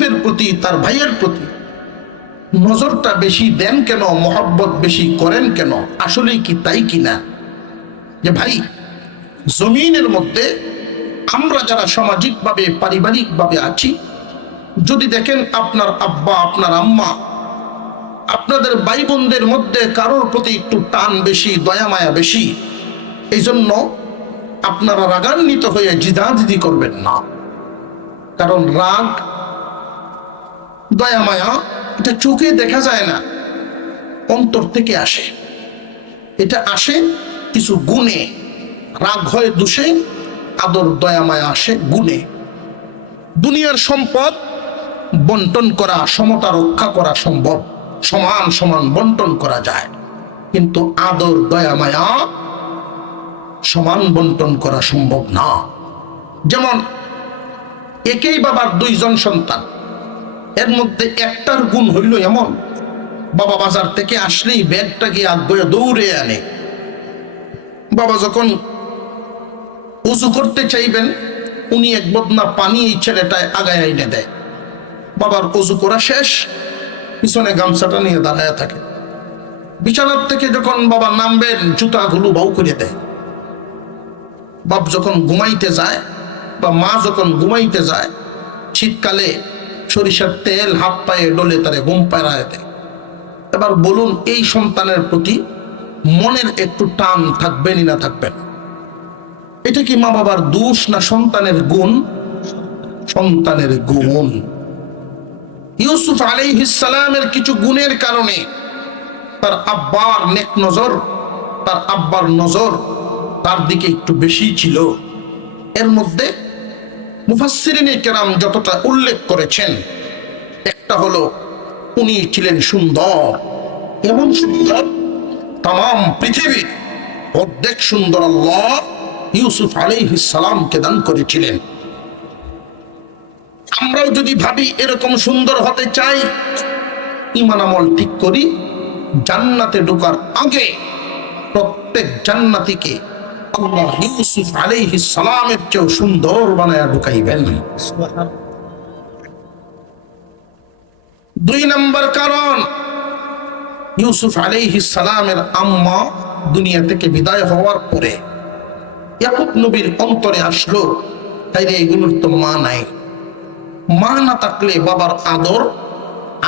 ইউসুফের প্রতি, তার ভাইয়ের প্রতি নজরটা বেশি দেন কেন, মহব্বত বেশি করেন কেন? আসলেই কি তাই কিনা যে ভাই, জমিনের মধ্যে আমরা যারা সামাজিকভাবে পারিবারিকভাবে আছি, যদি দেখেন আপনার আব্বা আপনার আম্মা, আপনাদের ভাই বোনদের মধ্যে কারোর প্রতি একটু টান বেশি, দয়া মায়া বেশি, এই জন্য আপনারা রাগান্বিত হয়ে জিদাজিদি করবেন না। কারণ রাগ, দয়া মায়া এটা চোখে দেখা যায় না, অন্তর থেকে আসে। এটা আসে কিছু গুণে। রাগ হয় দোষে, আদর দয়া মায়া আসে গুণে। দুনিয়ার সম্পদ বন্টন করা, সমতা রক্ষা করা সম্ভব, সমান সমান বন্টন করা যায়, কিন্তু আদর দয়া মায়া সমান বন্টন করা সম্ভব না। যেমন একই বাবার দুইজন সন্তান, এর মধ্যে একটার গুণ হইল এমন, বাবা বাজার থেকে আসলেই ব্যাগটা গিয়ে আগে দৌড়ে আনে। বাবা যখন উজু করতে চাইবেন, উনি এক বদনা পানি এই ছেলেটায় আগায় এনে দেয়। বাবার উজু করা শেষ, পিছনে গামছাটা নিয়ে দাঁড়ায় থাকে। বিছানার থেকে যখন বাবা নামবেন, জুতাগুলো বাউ করে দেয়। বাপ যখন ঘুমাইতে যায় বা মা যখন ঘুমাইতে যায়, শীতকালে সরিষার তেল হাত পায়ে ডলে তারে ঘুম পাড়ায় দেয়। এবার বলুন, এই সন্তানের প্রতি মনের একটু টান থাকবেনই না থাকবেন? এটা কি মা বাবার দোষ না সন্তানের গুণ? সন্তানের গুণ। ইউসুফ আলাইহিস সালামের কিছু গুণের কারণে তার আব্বার নেক নজর, তার আব্বার নজর তার দিকে একটু বেশি ছিল। এর মধ্যে মুফাসসিরিনে কেরাম যতটা উল্লেখ করেছেন, একটা হলো উনি ছিলেন সুন্দর, এমন সুন্দর তাম পৃথিবী অর্ধেক সুন্দর আল্লাহ ইউসুফ আলাইহিস সালামকে দান করেছিলেন। আমরাও যদি ভাবি এরকম সুন্দর হতে চাই, ঈমান আমল ঠিক করি, জান্নাতে ঢোকার আগে প্রত্যেক জান্নাতীকে আল্লাহ ইউসুফ আলাইহিস সালামের চেয়েও সুন্দর বানায়া ঢুকাইবেন। দুই নম্বর কারণ, ইউসুফ আলাইহিস সালামের আম্মা দুনিয়া থেকে বিদায় হওয়ার পরে ইয়াকুব নবীর অন্তরে আসলো, তাইলে এগুলোর তো মা নাই। মা না থাকলে বাবার আদর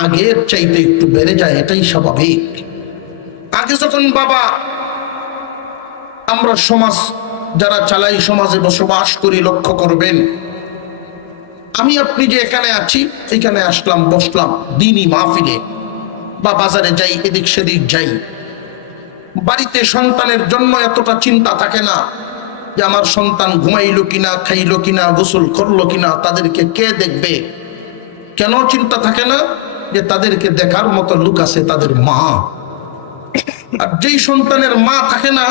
আগের চাইতে একটু বেড়ে যায়, এটাই স্বাভাবিক। আগে যখন বাবা, আমরা সমাজ যারা চালাই, সমাজে বসবাস করি, লক্ষ্য করবেন, আমি আপনি যে এখানে আছি, এখানে আসলাম, বসলাম দিনই মাহফিলে বা বাজারে যাই, এদিক সেদিক যাই, বাড়িতে সন্তানের জন্য এতটা চিন্তা থাকে না যে আমার সন্তান ঘুমাইলো কিনা, খাইলো কিনা, গোসল করলো কিনা, তাদেরকে কে দেখবে। কেন চিন্তা থাকে না? যে তাদেরকে দেখার মতো লোক আছে, তাদের মা। আর যেই সন্তানের মা থাকে না,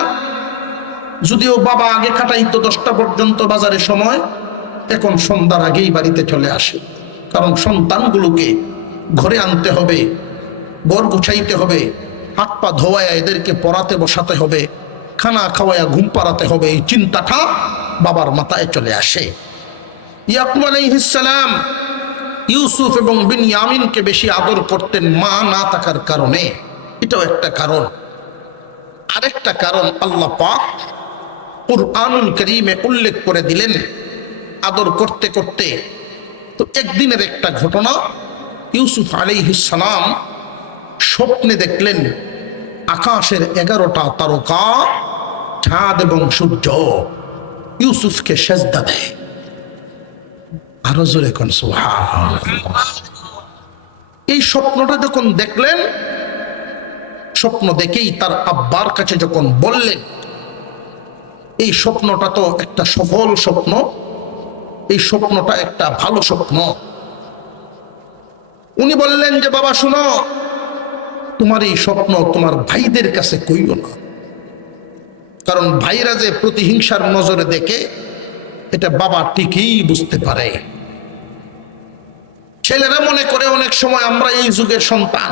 যদিও বাবা আগে কাটাইতো 10টা পর্যন্ত বাজারে সময়, এখন সন্ধ্যার আগেই বাড়িতে চলে আসে। কারণ সন্তানগুলোকে ঘরে আনতে হবে, ঘর গুছাইতে হবে, হাত পা ধোয়ায় এদেরকে পড়াতে বসাতে হবে, খানা খাওয়ায়া ঘুম পাড়াতে হবে, এই চিন্তাটা বাবার মাথায় চলে আসে। ইয়াকুব আলাইহিস সালাম ইউসুফ এবং বিনয়ামিনকে বেশি আদর করতেন মা না থাকার কারণে, এটাও একটা কারণ। আরেকটা কারণ আল্লাহ পাক কুরআনুল কারীমে উল্লেখ করে দিলেন। আদর করতে করতে তো একদিনের একটা ঘটনা, ইউসুফ আলাইহিস সালাম স্বপ্নে দেখলেন আকাশের 11টা তারকা, চাঁদ এবং সূর্য ইউসুফকে সেজদা দেয়। আরো জোরে কোন সুবহানাল্লাহ। এই স্বপ্নটা যখন দেখলেন, স্বপ্ন দেখেই তার আব্বার কাছে যখন বললেন, এই স্বপ্নটা তো একটা সফল স্বপ্ন, এই স্বপ্নটা একটা ভালো স্বপ্ন। উনি বললেন যে বাবা শুনো, তোমার এই স্বপ্ন তোমার ভাইদের কাছে কইও না, কারণ ভাইরা যে প্রতিহিংসার নজরে দেখে, এটা বাবা ঠিকই বুঝতে পারে। ছেলেরা মনে করে অনেক সময় আমরা এই যুগের সন্তান,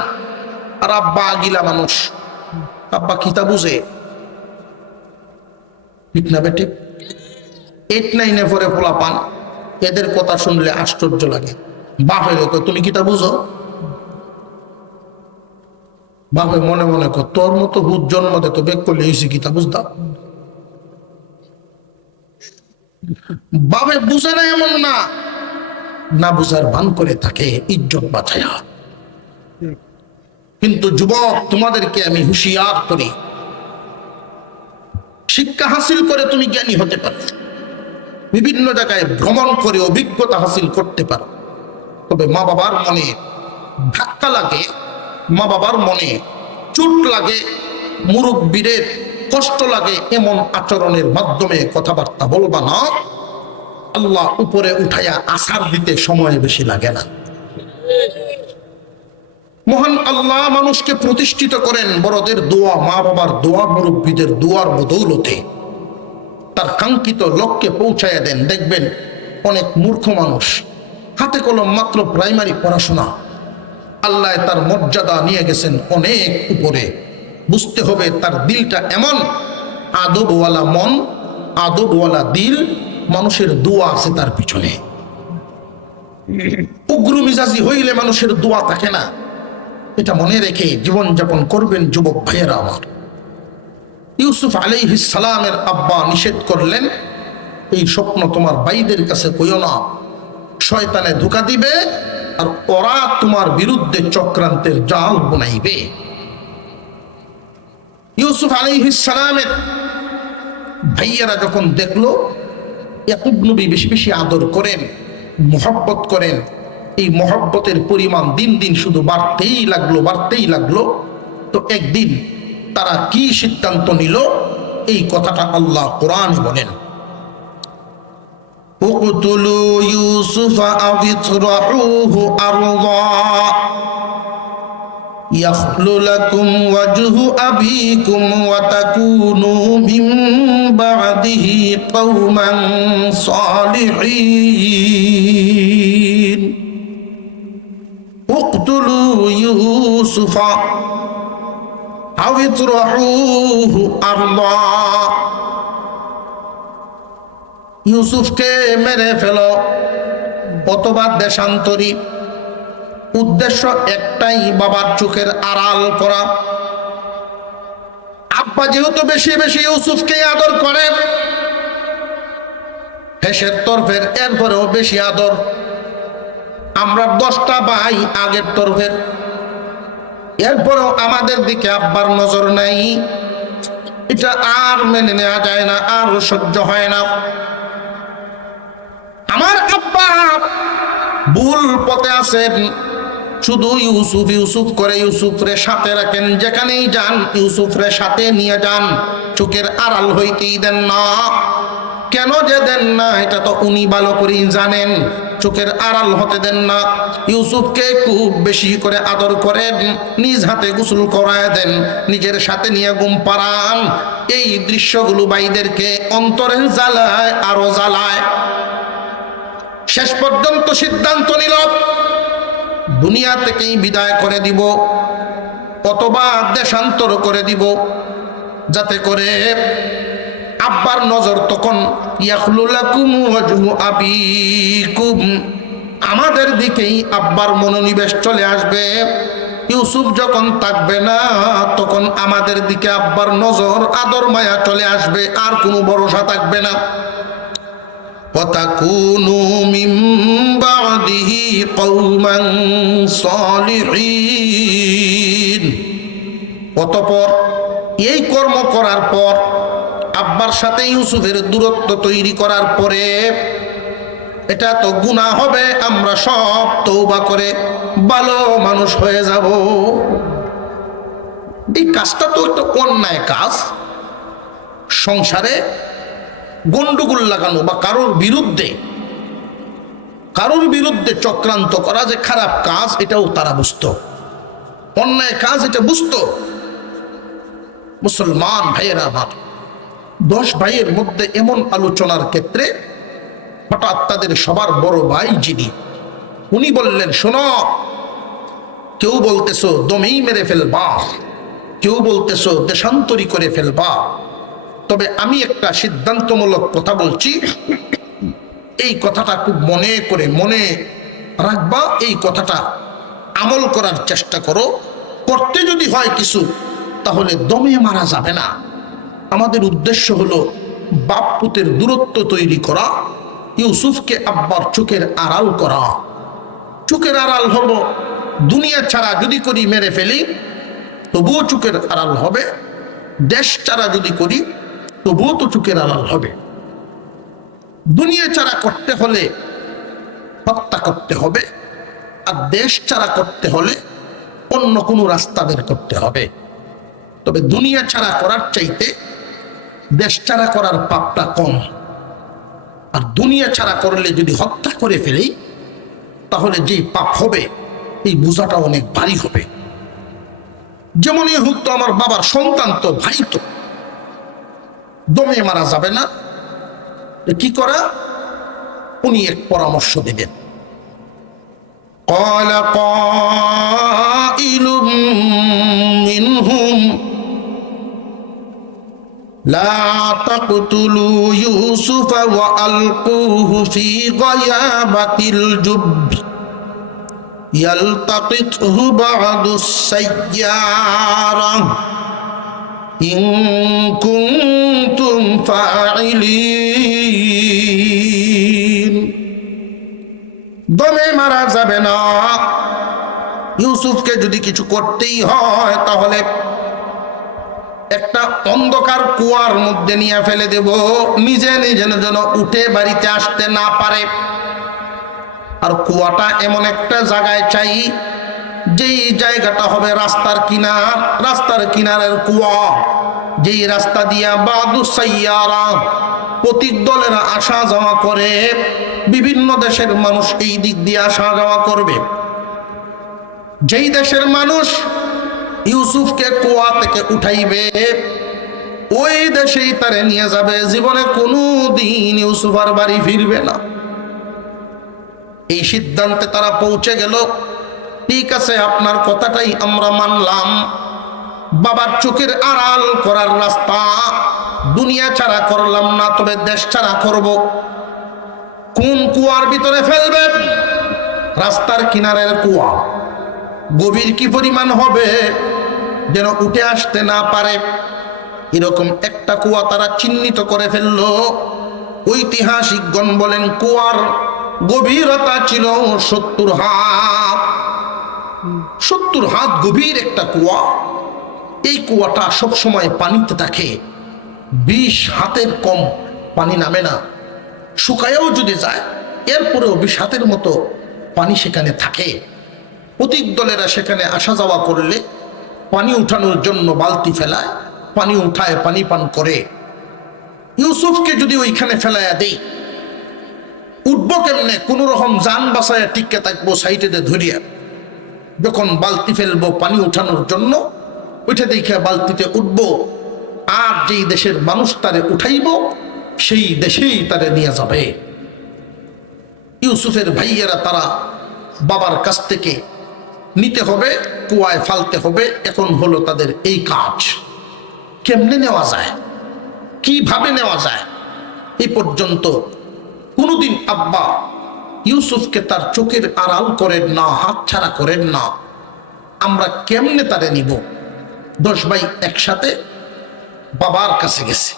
আর আব্বা আগিলা মানুষ, আব্বা কিতা বুঝে, ঠিক না বেটে? 8, 9-এ পরে পোলা পান, এদের কথা শুনলে আশ্চর্য লাগে। বাপে তুমি কিটা বুঝো? বাপে মনে মনে কর তোর মতো হুদ জন্ম দে তো বেক করলে হয়েছে কিতা বুঝতাম। বাপে বুঝে না এমন না, না বুঝার ভান করে থাকে ইজ্জত বাঁচায়া। কিন্তু যুবক, তোমাদেরকে আমি হুঁশিয়ার করি, শিক্ষা হাসিল করে তুমি জ্ঞানী হতে পারো, বিভিন্ন জায়গায় ভ্রমণ করে অভিজ্ঞতা হাসিল করতে পারো, তবে মা বাবার মনে ধাক্কা লাগে, মা বাবার মনে চোট লাগে, মুরব্বীদের কষ্ট লাগে, এমন আচরণের মাধ্যমে কথাবার্তা বলবা না। আল্লাহ উপরে উঠাইয়া আসার দিতে সময় বেশি লাগে না। মহান আল্লাহ মানুষকে প্রতিষ্ঠিত করেন বড়দের দোয়া, মা বাবার দোয়া, মুরব্বীদের দোয়ার বদৌলতে তার কাঙ্ক্ষিত লক্ষ্যে পৌঁছাইয়া দেন। দেখবেন অনেক মূর্খ মানুষ, হাতে কলম মাত্র প্রাইমারি পড়াশোনা, আল্লাহ তার মর্যাদা নিয়ে গেছেন অনেক উপরে। বুঝতে হবে তার দিলটা এমন, আদবওয়ালা মন, আদবওয়ালা দিল, মানুষের দোয়া আছে তার পিছনে। উগ্র মিজাজি হইলে মানুষের দোয়া থাকে না, এটা মনে রেখে জীবনযাপন করবেন যুবক ভাইয়েরা আমার। ইউসুফ আলাইহিস সালামের আব্বা নিষেধ করলেন, এই স্বপ্ন তোমার ভাইদের কাছে কইও না, শয়তানে ধোঁকা দিবে আর ওরা তোমার বিরুদ্ধে চক্রান্তের জাল বুনাইবে। ইউসুফ আলাইহিস সালামের ভাইয়েরা যখন দেখলো ইয়াকুব নবী বেশি বেশি আদর করেন, মহব্বত করেন, এই মহব্বতের পরিমাণ দিন দিন শুধু বাড়তেই লাগলো, বাড়তেই লাগলো। তো একদিন তারা কি সিদ্ধান্ত নিল, এই কথাটা আল্লাহ কোরআনে বলেন, উকতুলু ইউসুফা আও ইতরাহুহু আরদা ইয়াখলু লাকুম ওয়াজহু আবিকুম ওয়া তাকুনু মিন বা'দিহি কওমান সালিহিন। উকতুলু ইউসুফা আও ইতরাহুহু আরদা, ইউসুফকে মেরে ফেলো অথবা দেশান্তরী। উদ্দেশ্য একটাই, বাবার চোখের আড়াল করা। আব্বা যেহেতু বেশি বেশি ইউসুফকে আদর করেন, হেসের তরফের, এরপরেও বেশি আদর। আমরা 10টা ভাই আগের তরফের, এরপরেও আমাদের দিকে আব্বার নজর নাই। এটা আর মেনে নেওয়া যায় না, আর সহ্য হয় না। আমার আব্বা ভুল পথে আছেন, শুধু ইউসুফ ইউসুফ করে ইউসুফরে সাথে রাখেন, যেখানেই যান ইউসুফরে সাথে নিয়ে যান, চোখের আড়াল হইতেই দেন না। কেন যে দেন না এটা তো উনি ভালো করেই জানেন, চোখের আড়াল হতে দেন না। ইউসুফকে খুব বেশি করে আদর করেন, নিজ হাতে গোসল করায় দেন, নিজের সাথে নিয়ে ঘুম পাড়ান। এই দৃশ্যগুলো ভাইদেরকে অন্তরে জ্বালায়, আরো জ্বালায়। শেষ পর্যন্ত সিদ্ধান্ত নিল দুনিয়া থেকেই বিদায় করে দিব অথবা দেশান্তর করে দিব, যাতে করে আব্বার নজর তখন ইয়াখলু লাকুম ওয়াজহু আবিকুম, আমাদের দিকেই আব্বার মনোনিবেশ চলে আসবে। ইউসুফ যখন থাকবে না তখন আমাদের দিকে আব্বার নজর, আদর, মায়া চলে আসবে, আর কোনো ভরসা থাকবে না। وَتَكُونُوا مِن بَعْدِهِ قَوْمًا صَالِحِينَ। অতঃপর এই কর্ম করার পর, আব্বার সাথে ইউসুফের দূরত্ব তৈরি করার পরে, এটা তো গুনাহ হবে, আমরা সব তওবা করে ভালো মানুষ হয়ে যাব। এই কাজটা তো একটা অন্যায় কাজ। সংসারে গন্ডগোল লাগানো বা কারোর বিরুদ্ধে চক্রান্ত করা যে খারাপ কাজ, এটাও তারা বুঝতো, অন্যায় কাজ এটা বুঝতো। মুসলমান ভাইয়েরা আমার, 10 ভাইয়ের মধ্যে এমন আলোচনার ক্ষেত্রে হঠাৎ তাদের সবার বড় ভাই যিনি, উনি বললেন, শোনো, কেউ বলতেছো দমেই মেরে ফেলবা, কেউ বলতেছো দেশান্তরী করে ফেলবা, তবে আমি একটা সিদ্ধান্তমূলক কথা বলছি, এই কথাটা খুব মনে রাখবা, এই কথাটা আমল করার চেষ্টা করো। করতে যদি হয় কিছু, তাহলে দমে মারা যাবে না। আমাদের উদ্দেশ্য হলো বাপ পুতের দূরত্ব তৈরি করা, ইউসুফকে আব্বার চোখের আড়াল করা। চোখের আড়াল হলো দুনিয়া ছাড়া যদি করি মেরে ফেলি তবুও চোখের আড়াল হবে, দেশ ছাড়া যদি করি তবুও তো চোখের আড়াল হবে। দুনিয়া ছাড়া করতে হলে হত্যা করতে হবে, আর দেশ ছাড়া করতে হলে অন্য কোনো রাস্তা বের করতে হবে। তবে দুনিয়া ছাড়া করার চাইতে দেশ ছাড়া করার পাপটা কম। আর দুনিয়া ছাড়া করলে যদি হত্যা করে ফেলি তাহলে যেই পাপ হবে এই বোঝাটা অনেক ভারী হবে। যেমনই হোক, তো আমার বাবার সন্তান তো, ভাই তো, দমে মারা যাবে না। কি করা? উনি এক পরামর্শ দিবেন। قال قائل منهم لا تقتلوا يوسف وألقوه في غيابة الجب يلتقطه بعض السيارة إن كنتم فاعلين। দমে মারা যাবে না। ইউসুফকে যদি কিছু করতেই হয় তাহলে একটা অন্ধকার কুয়ার মধ্যে নিয়ে ফেলে দেব, নিজে নিজে যেন উঠে বাড়িতে আসতে না পারে। আর কুয়াটা এমন একটা জায়গায় চাই যেই জায়গাটা হবে রাস্তার কিনার, রাস্তার কিনারের কুয়া, যেই রাস্তা দিয়া বাদু সাইয়ারা প্রতীক দলেরা আসা যাওয়া করে। বিভিন্ন দেশের মানুষ এই দিক দিয়ে আসা যাওয়া করবে। যেই দেশের মানুষ ইউসুফকে কুয়া থেকে উঠাইবে ওই দেশেই তারে নিয়ে যাবে, জীবনে কোনো দিন ইউসুফ আর বাড়ি ফিরবে না। এই সিদ্ধান্তে তারা পৌঁছে গেল। ঠিক আছে, আপনার কথাটাই আমরা মানলাম। বাবার চোখের আড়াল করার রাস্তা দুনিয়া ছাড়া করলাম না, তবে দেশ ছাড়া করব। কোন কুয়ার ভিতরে ফেলবেন? রাস্তার কিনারের কুয়া। গভীর কি পরিমাণ হবে যেন উঠে আসতে না পারে, এরকম একটা কুয়া তারা চিহ্নিত করে ফেলল। ঐতিহাসিকগণ বলেন কুয়ার গভীরতা ছিল 70 হাত। 70 হাত গভীর একটা কুয়া। এই কুয়াটা সবসময় পানিতে থাকে, 20 হাতের কম পানি নামে না। শুকায়ও যদি যায় এরপরেও 20 হাতের মতো পানি সেখানে থাকে। প্রতীক দলেরা সেখানে আসা যাওয়া করলে পানি উঠানোর জন্য বালতি ফেলায়, পানি উঠায়, পানি পান করে। ইউসুফকে যদি ওইখানে ফেলাইয়া দেই, উঠবো কেমনে? কোন রকম যান বাসায় টিকে থাকবো সাইডে ধরিয়া। যখন বালতি ফেলবো পানি উঠানোর জন্য, ওইটা দেখে বালতিতে উঠবো, আর যেই দেশের মানুষ তারে উঠাইব সেই দেশেই তারে নিয়ে যাবে। ইউসুফের ভাইয়েরা তারা বাবার কাছ থেকে নিতে হবে, কুয়ায় ফালতে হবে। এখন হলো তাদের এই কাজ। কেমনে নেওয়া যায়, কিভাবে নেওয়া যায়? এই পর্যন্ত কোনোদিন আব্বা ইউসুফকে তার চোখের আড়াল করেন না, হাত ছাড়া করেন না। আমরা কেমনে তারে নিব? 10 ভাই একসাথে বাবার কাছে গেছে।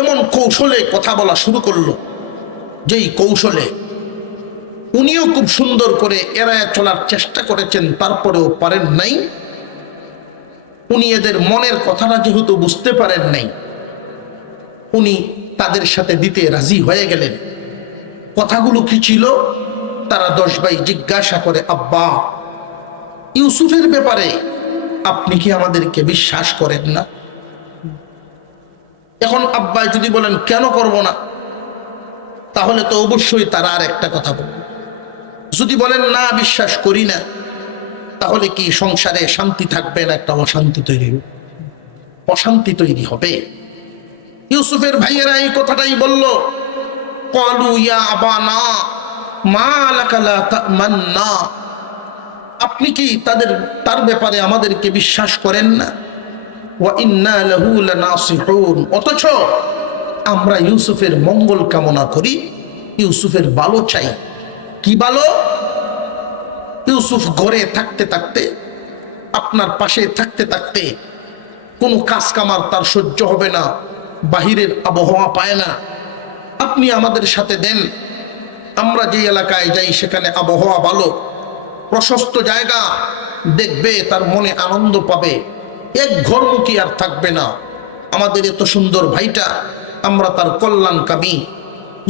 এমন কৌশলে কথা বলা শুরু করলো, যেই কৌশলে উনিও খুব সুন্দর করে এড়ায় চলার চেষ্টা করেছেন, তারপরেও পারেন নাই। উনি এদের মনের কথাটা যেহেতু বুঝতে পারেন নাই, উনি তাদের সাথে দিতে রাজি হয়ে গেলেন। কথাগুলো কি ছিল? তারা 10 ভাই জিজ্ঞাসা করে, আব্বা ইউসুফের ব্যাপারে আপনি কি আমাদেরকে বিশ্বাস করেন না? এখন আব্বা যদি বলেন কেন করব না, তাহলে তো অবশ্যই তারা আর একটা কথা বলবে। যদি বলেন না বিশ্বাস করি না, তাহলে কি সংসারে শান্তি থাকবে না? একটা অশান্তি তৈরি হবে, অশান্তি তৈরি হবে। ইউসুফের ভাইয়েরা এই কথাটাই বলল, ক্বালু ইয়া আবানা মা লাকা লা তা'মান্না। আপনি কি তার ব্যাপারে আমাদেরকে বিশ্বাস করেন না? ওয়া ইন্না লাহু লানাসিহুন। অথচ আমরা ইউসুফের মঙ্গল কামনা করি, ইউসুফের ভালো চাই। কি ভালো? ইউসুফ ঘরে থাকতে থাকতে, আপনার পাশে থাকতে থাকতে কোনো কাজ কামার তার সহ্য হবে না, বাহিরের আবহাওয়া পায় না, আপনি আমাদের সাথে দেন, আমরা যে এলাকায় যাই সেখানে আবহাওয়া ভালো, প্রশস্ত জায়গা, দেখবে তার মনে আনন্দ পাবে, এক ঘরমুখী আর থাকবে না। আমাদের এত সুন্দর ভাইটা, আমরা তার কল্যাণকামী।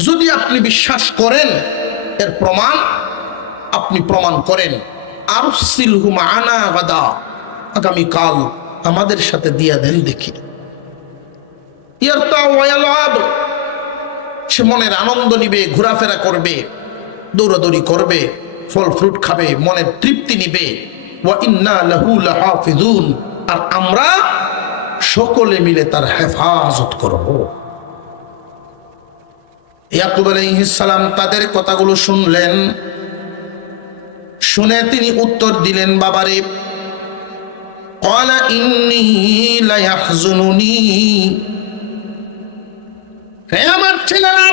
যদি আপনি বিশ্বাস করেন, এর প্রমাণ আপনি প্রমাণ করেন। আর সিলহু মা'ানা গাদা, আগামীকাল আমাদের সাথে দিয়া দেন দেখি। ইয়ারতা ওয়ায়ালাব, সে মনের আনন্দ নিবে, ঘোরাফেরা করবে, দৌড়াদৌড়ি করবে, ফল ফ্রুট খাবে, মনের তৃপ্তি নিবে। ওয়া ইন্না লাহু লাহাফিজুন, আর আমরা সকলে মিলে তার হেফাজত করব। ইয়াকুব আলাইহিস সালাম তাদের কথাগুলো শুনলেন, শুনে তিনি উত্তর দিলেন, বাবারে, ক্বালা ইন্নী লায়াহযুনুনি, হে আমার ছেলেরা,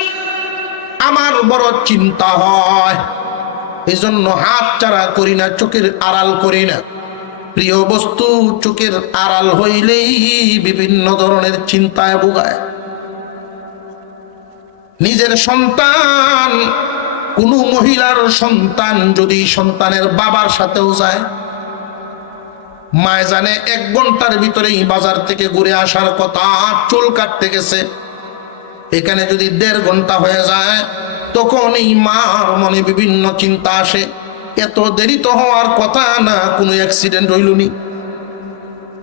আমার বড় চিন্তা হয়, এজন্য হাত চারা করি না, চোখের আড়াল করি না। প্রিয় বস্তু চোখের আড়াল হইলেই বিভিন্ন ধরনের চিন্তায় ভোগায়। নিজের সন্তান, কোনো মহিলার সন্তান যদি সন্তানের বাবার সাথেও যায়, মায় জানে 1 ঘন্টার ভিতরেই বাজার থেকে ঘুরে আসার কথা, চুল কাটতে গেছে, এখানে যদি 1.5 ঘন্টা হয়ে যায়, তখন এই মার মনে বিভিন্ন চিন্তা আসে। এত দেরি তো হওয়ার কথা না, কোনো অ্যাক্সিডেন্ট হইলনি,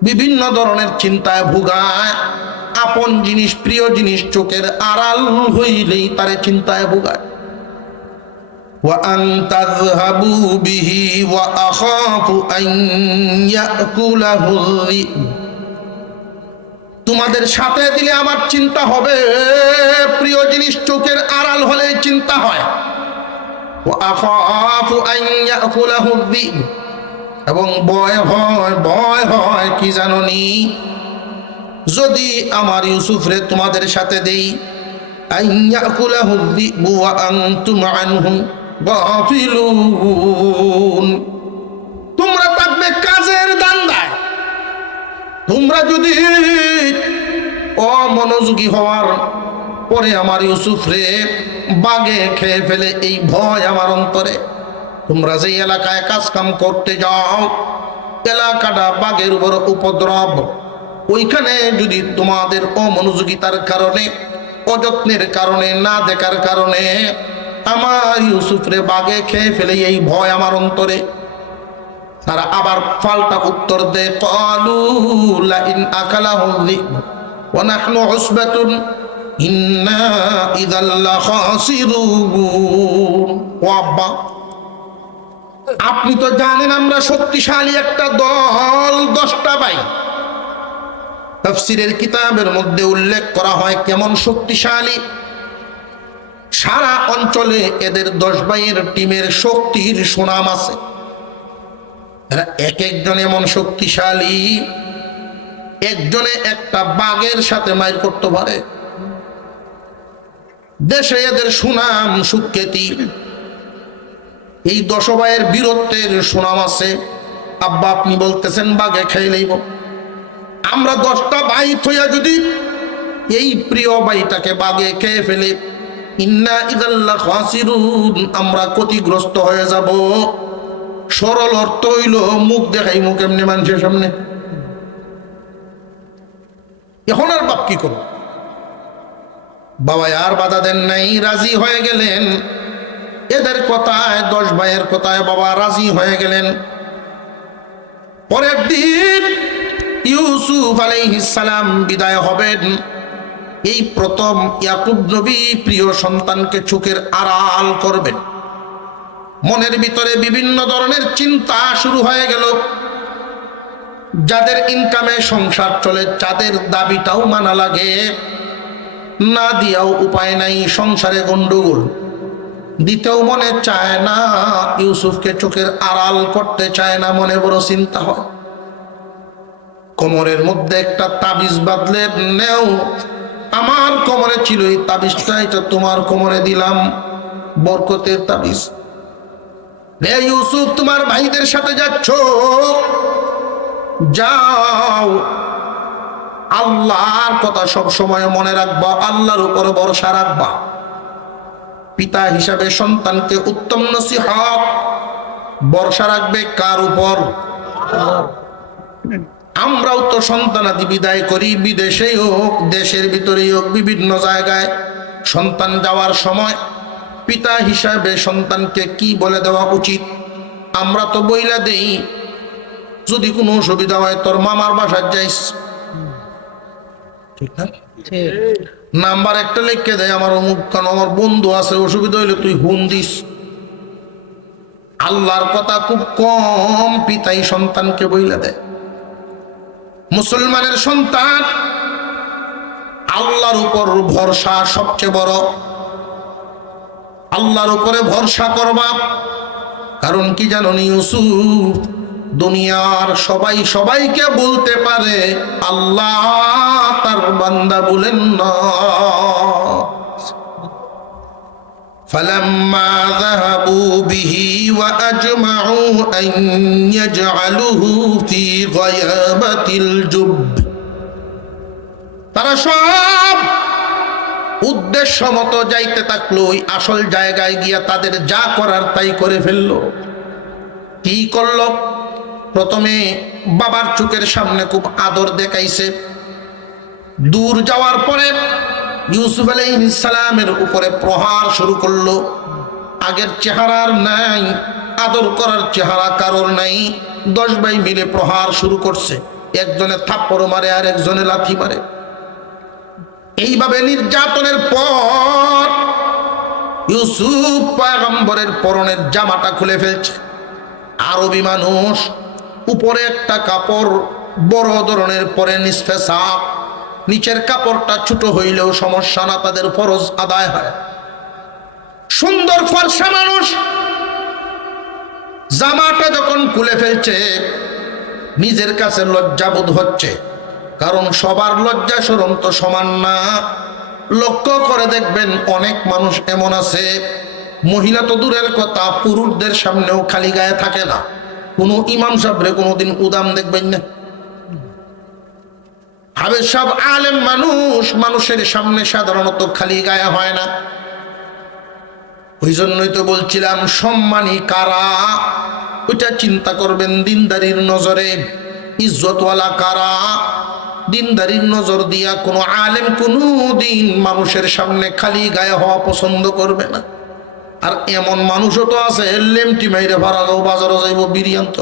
বিভিন্ন ধরনের চিন্তায় ভোগায়। আপন জিনিস, প্রিয় জিনিস চোখের আড়াল হইলেই তারে চিন্তায় ভোগায়। ওয়া আন তাযহাবু বিহি ওয়া আখাফু আন ইয়াকুলাহু যিব, তোমাদের সাথে দিলে আমার চিন্তা হবে, প্রিয় জিনিস চোখের আড়াল হলে চিন্তা হয়। ওয়া আখাফু আন ইয়াকুলাহু যিব, এবং ভয় হয় কি জানোনি, যদি আমার ইউসুফরে তোমাদের সাথে দেই, আন ইয়াকুলাহু যিব ওয়া আনতুম আনহু গাফিলুন, তোমরা থাকবে কাজের দান্দায়। তোমরা যদি অমনোযোগী হওয়ার পরে আমার ইউসুফরে বাগে খেয়ে ফেলে, এই ভয় আমার অন্তরে। তোমরা যে এলাকায় কাজ কাম করতে যাও, এলাকাটা বাঘের উপর উপদ্রব, ওইখানে যদি তোমাদের অমনোযোগিতার কারণে, অযত্নের কারণে, না দেখার কারণে আমার ইউসুফরে বাগে খেয়ে ফেলে, এই ভয় আমার অন্তরে। তারা আবার পাল্টা উত্তর দেয়, ক্বালু লাইন আকালাহু যিব ওয়া নাহনু উসবাতুন ইন্না ইযাল লাখাসিরুন। ও আব্বা, আপনি তো জানেন আমরা শক্তিশালী একটা দল, 10টা ভাই। তাফসীরের কিতাবের মধ্যে উল্লেখ করা হয় কেমন শক্তিশালী। সারা অঞ্চলে এদের 10 ভাইয়ের টিমের শক্তির সুনাম আছে। এরা এক একজন এমন শক্তিশালী, একজনে একটা বাঘের সাথে মাইর করতে পারে। দেশে এদের সুনাম সুখ্যাতি, এই 10 ভাইয়ের বীরত্বের সুনাম আছে। আব্বা আপনি বলতেছেন বাঘে খাইলেইব, আমরা 10টা ভাই থইয়া যদি এই প্রিয় ভাইটাকে বাঘে খেয়ে ফেলে, ইন্না ইযাল লাখাসিরুন, আমরা ক্ষতিগ্রস্ত হয়ে যাব। সরল অর্থ হইল, মুখ দেখাই মুখ এমনি মানুষের সামনে। এখন আর বাপ কি করব? বাবা আর বাধা দেন নাই, রাজি হয়ে গেলেন। এদের কথায়, 10 ভাইয়ের কথায় বাবা রাজি হয়ে গেলেন। পরের দিন ইউসুফ আলাইহিস সালাম বিদায় হবেন। এই প্রথম ইয়াকুব নবী প্রিয় সন্তানকে চোখের আড়াল করবেন। মনের ভিতরে বিভিন্ন ধরনের চিন্তা শুরু হয়ে গেল। যাদের ইনকামে সংসার চলে, যাদের দাবিটাও মানা লাগে, না দিয়াও উপায় নাই, সংসারে গন্ডগোল, দিতেও মনে চায় না, ইউসুফকে চোখের আড়াল করতে চায় না, মনে বড় চিন্তা হয়। কোমরের মধ্যে একটা তাবিজ বাঁধলে, নেও, আমার কোমরে ছিল এই তাবিজটা, এটা তোমার কোমরে দিলাম, বরকতের তাবিজ। রে ইউসুফ, তোমার ভাইদের সাথে যাচ্ছ, যাও, আল্লাহর কথা সব সময় মনে রাখবা, আল্লাহর উপরে ভরসা রাখবা। পিতা হিসাবে সন্তানকে উত্তম নসিহত, ভরসা রাখবে কার উপর? আমরাও তো সন্তানাদি বিদায় করি, বিদেশেই হোক দেশের ভিতরেই হোক, বিভিন্ন জায়গায় সন্তান যাওয়ার সময় পিতা হিসাবে সন্তানকে কি বলে দেওয়া উচিত? আমরা তো বইলা দেই, যদি কোনো অসুবিধা হয় তোর মামার বাসায় যাইস, ঠিক না? নাম্বার একটা লিখে দেয়, আমার অমুক কারণ আমার বন্ধু আছে, অসুবিধা হইলে তুই ফোন দিস। আল্লাহর কথা খুব কম পিতাই সন্তানকে বইলা দেয়। মুসলমানের সন্তান আল্লাহর উপর ভরসা সবচেয়ে বড়। আল্লাহর উপরে ভরসা করবা, কারণ কি জানো ইউসুফ, দুনিয়ার সবাই সবাইকে বলতে পারে, আল্লাহ তার বান্দা বলেন না। فلما ذهبوا به وأجمعوا أن يجعلوه في غيابة الجب, তারা সব উদ্দেশ্য মতো যাইতে থাকলো, ওই আসল জায়গায় গিয়া তাদের যা করার তাই করে ফেললো। কি করলো? প্রথমে বাবার চোখের সামনে খুব আদর দেখাইছে, দূর যাওয়ার পরে ইউসুফ আলাইহিস সালামের উপরে প্রহার শুরু করলো। আগের চেহারার নাই, আদর করার চেহারা কারোর নাই। 10 ভাই মিলে প্রহার শুরু করছে, একজনে থাপ্পড় মারে আর একজনে লাথি মারে। এইভাবে নির্যাতনের পর ইউসুফ পয়গম্বরের পরনের জামাটা খুলে ফেলছে। আরবি মানুষ উপরে একটা কাপড় বড় ধরনের পরে নিসফে সাক, নিচের কাপড়টা ছোট হইলেও সমস্যা না, তাদের ফরজ আদায় হয়। সুন্দর ফর্সা মানুষ জামাটা যখন খুলে ফেলছে, নিজের কাছে লজ্জাবোধ হচ্ছে, কারণ সবার লজ্জা শরম তো সমান না। লক্ষ্য করে দেখবেন অনেক মানুষ এমন আছে, মহিলা তো দূরের কথা, পুরুষদের সামনেও খালি গায়ে থাকে না। কোনো ইমাম সাহেবরে কোনোদিন উদাম দেখবেন না। আবে সব আলেম মানুষ, মানুষের সামনে সাধারণত খালি গায়ে হয় না। ওই জন্যই তো বলছিলাম, সম্মানী কারা ওইটা চিন্তা করবেন দিনদারির নজরে। ইজ্জতওয়ালা কারা, দিনদারির নজর দিয়া কোনো আলেম কোনো দিন মানুষের সামনে খালি গায়ে হওয়া পছন্দ করবে না। আর এমন মানুষও তো আছে, লেমটি মাইরে ভাড়াও বাজারও যাইব বিরিয়ান্ত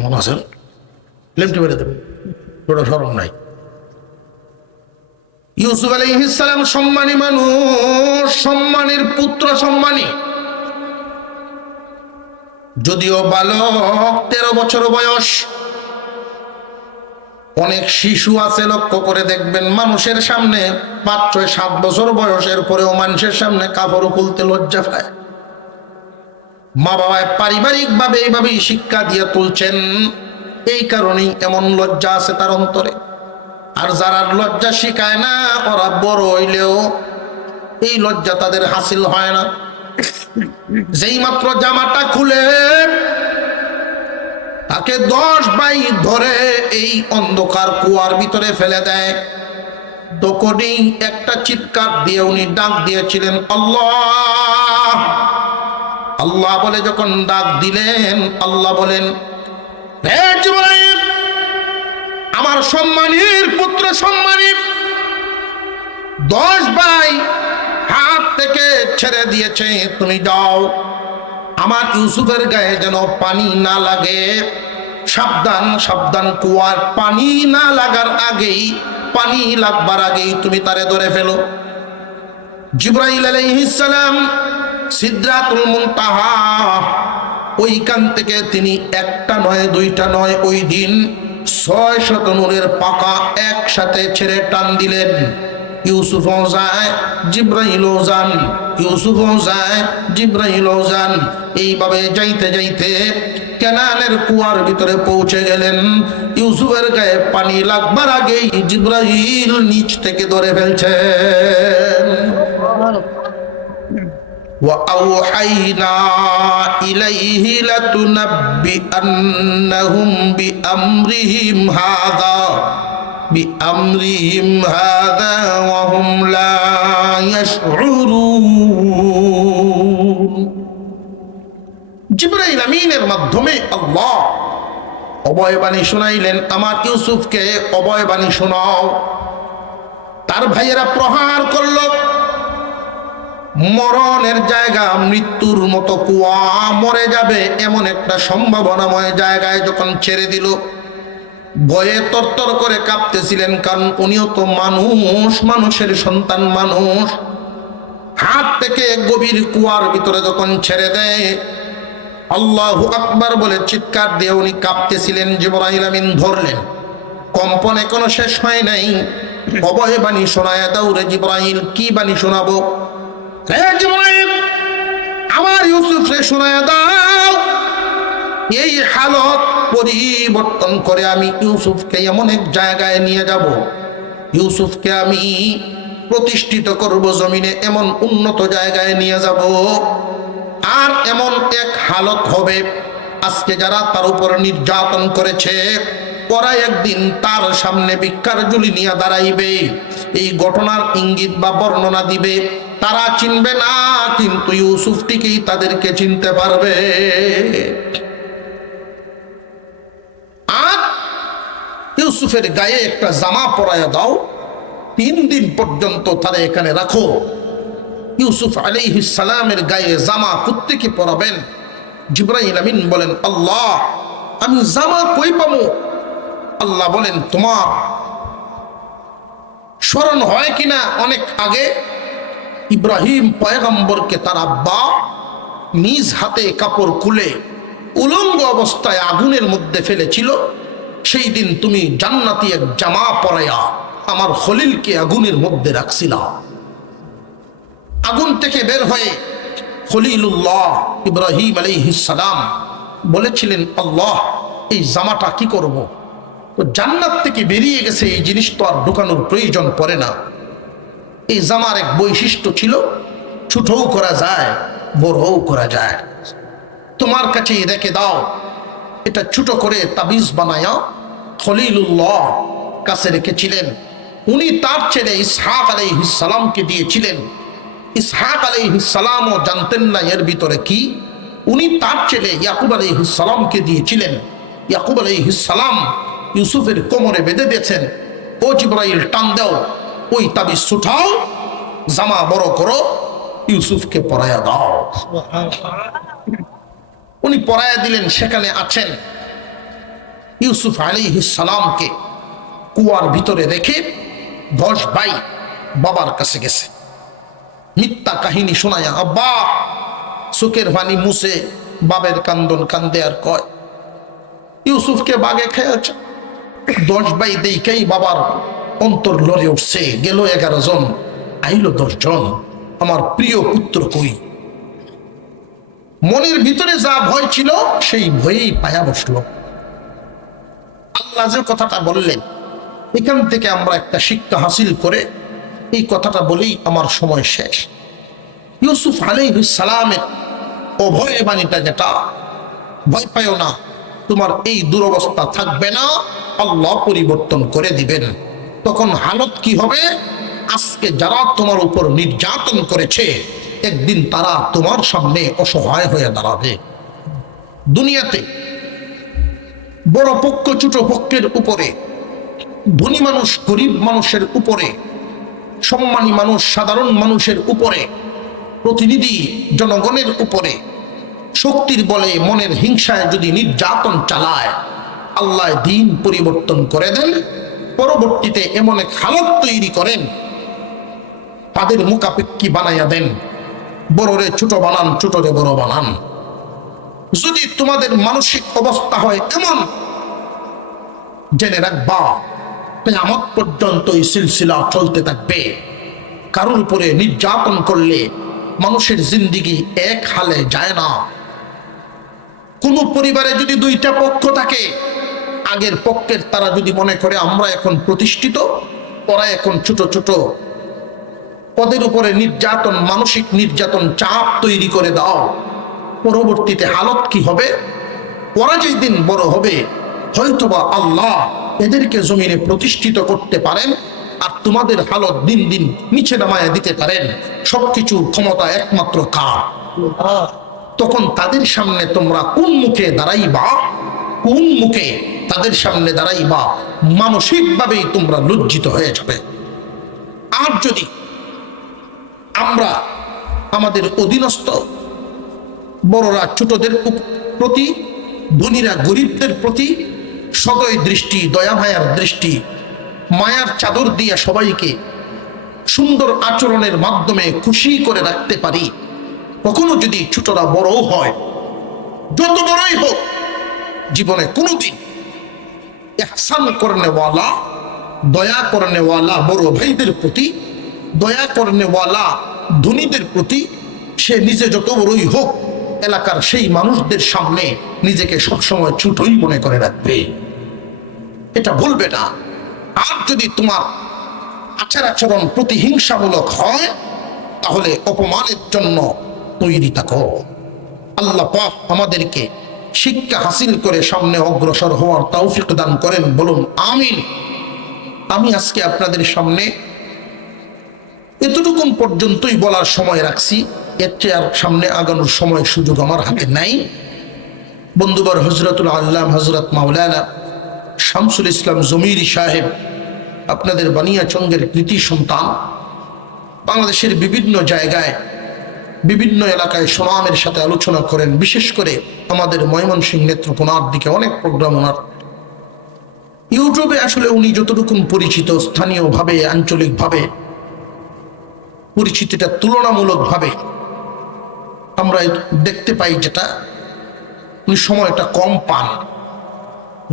মন আছে, লেমটি মেরে দেবে, ওটা স্মরণ নাই। ইউসুফ আলাইহিস সালাম সম্মানী মানুষ, সম্মানীর পুত্র, সম্মানী। যদিও বালক, 13 বছর বয়স। অনেক শিশু আছে, লক্ষ্য করে দেখবেন মানুষের সামনে 5-6-7 বছর বয়সের পরেও মানুষের সামনে কাপড় খুলতে লজ্জা পায়। মা বাবায় পারিবারিক ভাবে এইভাবেই শিক্ষা দিয়ে তুলছেন, এই কারণেই এমন লজ্জা আছে তার অন্তরে। আর যারা লজ্জা শিখায় না, ওরা বড় হইলেও এই লজ্জা তাদের হাসিল হয় না। যেই মাত্র জামাটা খুলে তাকে 10 ভাই ধরে এই অন্ধকার কুয়ার ভিতরে ফেলে দেয়, তখনই একটা চিৎকার দিয়ে উনি ডাক দিয়েছিলেন, আল্লাহ আল্লাহ বলে যখন ডাক দিলেন, আল্লাহ বলেন, হে জিবরাইল, আমার সম্মানীর পুত্র, সম্মানী 10 ভাই হাত থেকে ছেড়ে দিয়েছে, তুমি যাও, আমার ইউসুফের গায়ে যেন পানি না লাগে। সাবধান সাবধান, কুয়ার পানি না লাগার আগেই, পানি লাগবার আগেই তুমি তারে ধরে ফেলো। জিবরাইল আলাইহিস সালাম সিদরাতুল মুনতাহা, ওইখান থেকে তিনি একটা নয়, দুইটা নয়, ওই দিন 600 নূরের পাকা একসাথে ছেড়ে টান দিলেন। ইউসুফও যায়, জিবরাইলও যান, ইউসুফও যায়, জিবরাইলও যান। এইভাবে যাইতে যাইতে কেনানের কুয়ার ভিতরে পৌঁছে গেলেন। ইউসুফের গায়ে পানি লাগবার আগেই জিবরাইল নিচ থেকে ধরে ফেলছেন। وأوحينا إليه لتنبئنهم بأمرهم هذا وهم لا يشعرون জিবরাইল আমিনের মাধ্যমে আল্লাহ অভয়বাণী শোনাইলেন, আমার ইউসুফকে অভয়বাণী শোনাও। তার ভাইয়েরা প্রহার করল, মরণের জায়গা, মৃত্যুর মতো কুয়া, মরে যাবে এমন একটা সম্ভাবনাময় জায়গায় যখন ছেড়ে দিল, ভয়ে তরতর করে কাঁপতেছিলেন, কারণ উনিও তো মানুষ, মানুষের সন্তান মানুষ। হাত থেকে গভীর কুয়ার ভিতরে যখন ছেড়ে দেয়, আল্লাহু আকবার বলে চিৎকার দিয়ে উনি কাঁপতেছিলেন। জিবরাইল আমিন ধরলেন, কম্পন এখনো শেষ হয় নাই। অভয় বাণী শোনায় দাও রে জিবরাইল। কি বাণী শোনাবো? জিবরাইল, আমার ইউসুফ রে শোনায় দাও, এই হালত পরিবর্তন করে আমি ইউসুফকে এমন এক জায়গায় নিয়ে যাব, ইউসুফকে আমি প্রতিষ্ঠিত করব জমিনে, এমন উন্নত জায়গায় নিয়ে যাব। আর এমন এক হালত হবে, আজকে যারা তার উপর নির্যাতন করেছে, ওরা একদিন তার সামনে ভিক্ষার ঝুলি নিয়ে দাঁড়াইবে, এই ঘটনার ইঙ্গিত বা বর্ণনা দিবে। তারা চিনবে না, কিন্তু ইউসুফটিকেই তাদেরকে চিনতে পারবে। আর ইউসুফের গায়ে একটা জামা পরায়া দাও, 3 দিন পর্যন্ত তারা এখানে রাখো। ইউসুফ আলাইহিস সালামের গায়ে জামা প্রত্যেকে পরাবেন। জিবরাইল আমিন বলেন, আল্লাহ, আমি জামা কই পাবো? আল্লাহ বলেন, তোমার স্মরণ হয় কিনা অনেক আগে ইব্রাহিম পয়গম্বরকে তার আব্বা নিজ হাতে কাপড় খুলে উলঙ্গ অবস্থায় আগুনের মধ্যে ফেলেছিল। সেই দিন তুমি জান্নাতি এক জামা পরায়া আমার খলিলকে আগুনের মধ্যে রাখছিলা। আগুন থেকে বের হয়ে খলিলুল্লাহ ইব্রাহিম আলাইহিস সালাম বলেছিলেন, আল্লাহ, এই জামাটা কি করব? তো জান্নাত থেকে বেরিয়ে গেছে, এই জিনিস তো আর ঢুকানোর প্রয়োজন পড়ে না। এই জামার এক বৈশিষ্ট্য ছিল, ছোটও করা যায়, বড়ও করা যায়। তোমার কাছে রেখে দাও। এটা ছোট করে তাবিজ বানায়া খলিলুল্লাহ কাছে রেখেছিলেন। উনি তার ছেলে ইসহাক আলাইহিস সালামকে দিয়েছিলেন। ইসহাক আলাইহিস সালামও জানতেন না এর ভিতরে কি। উনি তার ছেলে ইয়াকুব আলাইহিস সালামকে দিয়েছিলেন। ইয়াকুব আলাইহিস সালাম ইউসুফের কোমরে বেঁধে দিয়েছেন, ও জিবরাইল, টান দাও, ওই তাবিজ ছুটাও, জামা বড় করো, ইউসুফকে পরায়া দাও। উনি পরায়া দিলেন। সেখানে আছেন ইউসুফ আলাইহিস সালামকে কুয়ার ভিতরে রেখে 10 ভাই বাবার কাছে গেছে, মিথ্যা কাহিনী শোনায়া। আব্বা চোখের পানি মুছে বাবের কান্দন কান্দে আর কয়, ইউসুফকে বাগে খেয়েছে। 10 ভাই দেখেই বাবার অন্তর লড়ে উঠছে। গেল 11 জন, আইল 10 জন। আমার প্রিয় পুত্র কই? মনের ভিতরে যা ভয় ছিল সেই ভয়েই পায়া বসলো। আল্লাহ যে কথাটা বললেন, এখান থেকে আমরা একটা শিক্ষা হাসিল করে এই কথাটা বলেই আমার সময় শেষ। ইউসুফ আলাইহিস সালামের অভয় বাণীটা যেটা, ভয় পাইও না, তোমার এই দুরবস্থা থাকবে না, আল্লাহ পরিবর্তন করে দিবেন। তখন হালত কি হবে? আজকে যারা তোমার উপর নির্যাতন করেছে, একদিন তারা তোমার সামনে অসহায় হয়ে দাঁড়াবে। দুনিয়াতে বড় পক্ষ ছোট পক্ষের উপরে, ধনী মানুষ গরিব মানুষের উপরে, সম্মানী মানুষ সাধারণ মানুষের উপরে, প্রতিনিধি জনগণের উপরে শক্তির বলে মনের হিংসায় যদি নির্যাতন চালায়, আল্লাহ দিন পরিবর্তন করে দেন। পরবর্তীতে এমন এক হালত তৈরি করেন, তাদের মুখাপেক্ষী বানাইয়া দেন। বড়রে ছোট বানান, ছোটরে বড় বানান। যদি তোমাদের মানসিক অবস্থা হয় এমন, জেনে রাখবা কিয়ামত পর্যন্ত এই সিলসিলা চলতে থাকবে। কারোর উপরে নির্যাতন করলে মানুষের জিন্দেগি এক হালে যায় না। কোন পরিবারে যদি 2টা পক্ষ থাকে, আগের পক্ষের তারা যদি মনে করে আমরা এখন প্রতিষ্ঠিত, ওরা এখন ছোট ছোট, ওদের উপরে নির্যাতন, মানসিক নির্যাতন, চাপ তৈরি করে দাও, পরবর্তীতে হালত কি হবে? ওরা যেই দিন বড় হবে হয়তোবা আল্লাহ এদেরকে জমিনে প্রতিষ্ঠিত করতে পারেন, আর তোমাদের হালত দিন দিন নিচে নামায়া দিতে পারেন। সবকিছুর ক্ষমতা একমাত্র কার? তখন তাদের সামনে তোমরা কোন মুখে দাঁড়াইবা? কোন মুখে তাদের সামনে দাঁড়াইবা? মানসিকভাবেই তোমরা লজ্জিত হয়ে যাবে। আর যদি আমরা আমাদের অধীনস্থ বড়রা ছোটদের প্রতি, ধনীরা গরিবদের প্রতি সদয় দৃষ্টি, দয়া মায়ার দৃষ্টি, মায়ার চাদর দিয়ে সবাইকে সুন্দর আচরণের মাধ্যমে খুশি করে রাখতে পারি, কখনো যদি ছোটরা বড় হয়, যত বড়ই হোক, জীবনে কোনোদিন ইহসান করনেওয়ালা, দয়া করনেওয়ালা বড় ভাইদের প্রতি, দয়া করনেওয়ালা ধনীদের প্রতি, সে নিজে যত বড়ই হোক এলাকার সেই মানুষদের সামনে নিজেকে সবসময় ছোটই মনে করে রাখবে, এটা বলবে না। আর যদি তোমার আচার আচরণ প্রতিহিংসামূলক হয়, তাহলে অপমানের জন্য তৈরি থাকো। আল্লাহ পাক আমাদেরকে শিক্ষা হাসিল করে সামনে অগ্রসর হওয়ার তৌফিক দান করেন, বলুন আমিন। আমি আজকে আপনাদের সামনে এতটুকুন পর্যন্তই বলার সময় রাখছি, এর চেয়ে আর সামনে আগানোর সময় সুযোগ আমার হাতে নাই। বন্ধুবার হজরতুল আল্লাহ হজরত মাওলানা শামসুল ইসলাম জমিরি সাহেব আপনাদের বানিয়াচঙ্গের কৃতি সন্তান, বাংলাদেশের বিভিন্ন জায়গায় বিভিন্ন এলাকায় সুনামের সাথে আলোচনা করেন। বিশেষ করে আমাদের ময়মনসিংহ নেত্রকোনার দিকে অনেক প্রোগ্রাম ওনার। ইউটিউবে আসলে উনি যতটুকু পরিচিত, স্থানীয়ভাবে আঞ্চলিকভাবে পরিচিতিটা তুলনামূলকভাবে আমরা দেখতে পাই, যেটা উনি সময়টা কম পান।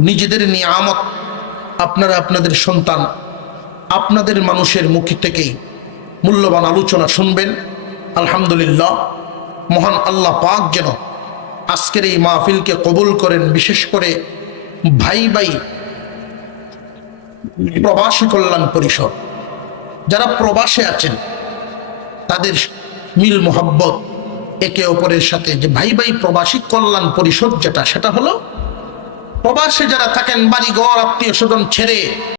নিজেদের নিয়ামত আপনারা আপনাদের সন্তান, আপনাদের মানুষের মুখ থেকেই মূল্যবান আলোচনা শুনবেন। আলহামদুলিল্লাহ, মহান আল্লাহ পাক যেন আজকের এই মাহফিলকে কবুল করেন। বিশেষ করে ভাই ভাই প্রবাসী কল্যাণ পরিষদ, যারা প্রবাসে আছেন, তাদের মিল মোহাব্বত একে অপরের সাথে, যে ভাই ভাই প্রবাসী কল্যাণ পরিষদ যেটা, সেটা হলো প্রবাসে যারা থাকেন, বাড়ি ঘর আত্মীয় স্বজন ছেড়ে